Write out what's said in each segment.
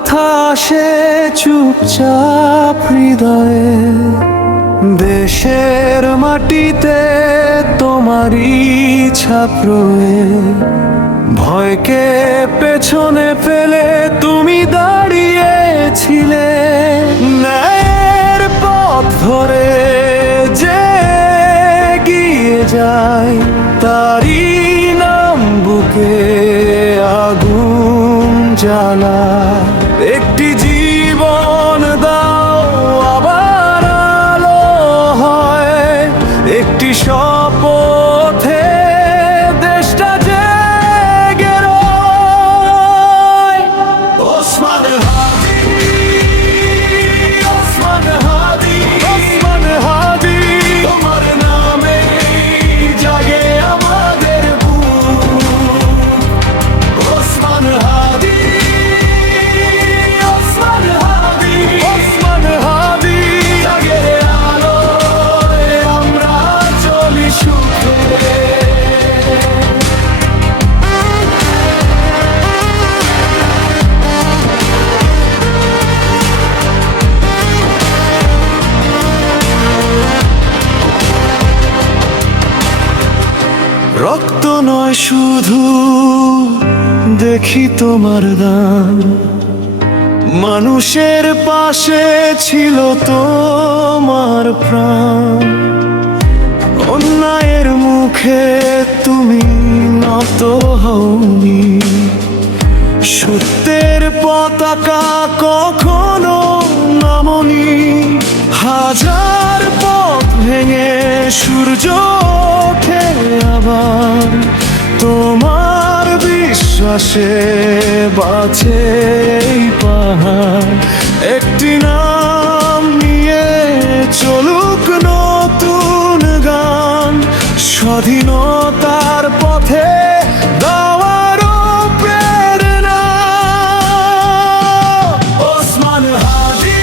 কথা আসে চুপচাপ হৃদয়ে, দেশের মাটিতে তোমারই ছাপ রয়ে। ভয়কে পেছনে ফেলে তুমি দাঁড়িয়েছিলে, ন্যায়ের পথ ধরে যে এগিয়ে যায়, তারই নাম বুকে আগুন জ্বালা। একটি জীবন দাও আবার আলো হয়, একটি শপথে দেশটা জেগে রয়। ওসমান হাদি, ওসমান হাদি, ওসমান হাদি, তোমার নামে জাগে আমাদের বুক। ওসমান হাদি, ওসমান হাদি, ওসমান হাদি, জাগে আলোয় আমরা চলি সুখে। রক্ত নয় শুধু দেখি তোমার দান, মানুষের পাশে ছিল তোমার প্রাণ। অন্যায়ের মুখে তুমি নত হওনি, সত্যের পতাকা কখনো নামনি। হাজার পথ ভেঙে সূর্য ওঠে আবার, তোমার বিশ্বাসে বাঁচে এই পাহাড়। একটি নাম নিয়ে চলুক নতুন গান, স্বাধীনতার পথে দাওয়ারও প্রেরণা। ওসমান হাদি,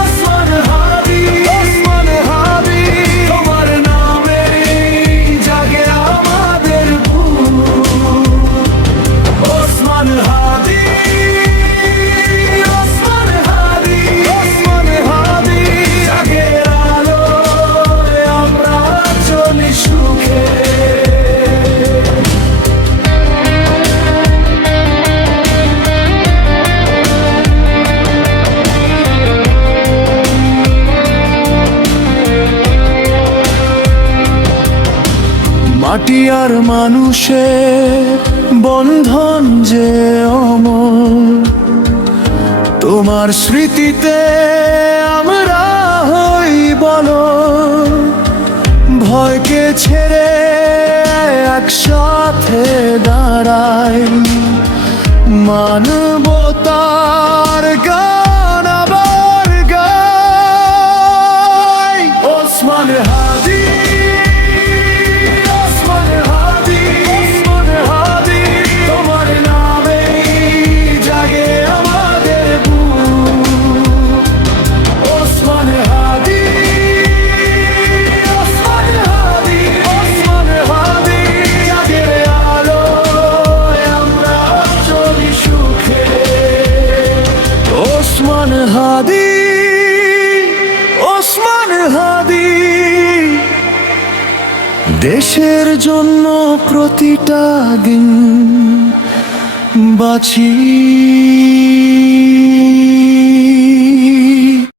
ওসমান হাদি, ওসমান হাদি, তোমার নামে জাগে আমাদের বুক। ওসমান হাদি, ওসমান হাদি, ওসমান হাদি, জাগে আলোয় আমরা চলি সুখে। মাটি আর মানুষের বন্ধন যে অমর, তোমার স্মৃতিতে আমরা হই বলো। ভয়কে ছেড়ে একসাথে দাঁড়াই, মানবতার গান আবার গাই। ওসমান হাদি, ওসমান হাদি, ওসমান হাদি, তোমার নামে জাগে আমাদের বুক। ওসমান হাদি, ওসমান হাদি, ওসমান হাদি, জাগে আলোয় আমরা চলি সুখে। ওসমান হাদি, ওসমান হাদি, দেশের জন্য প্রতিটা দিন বাঁচি।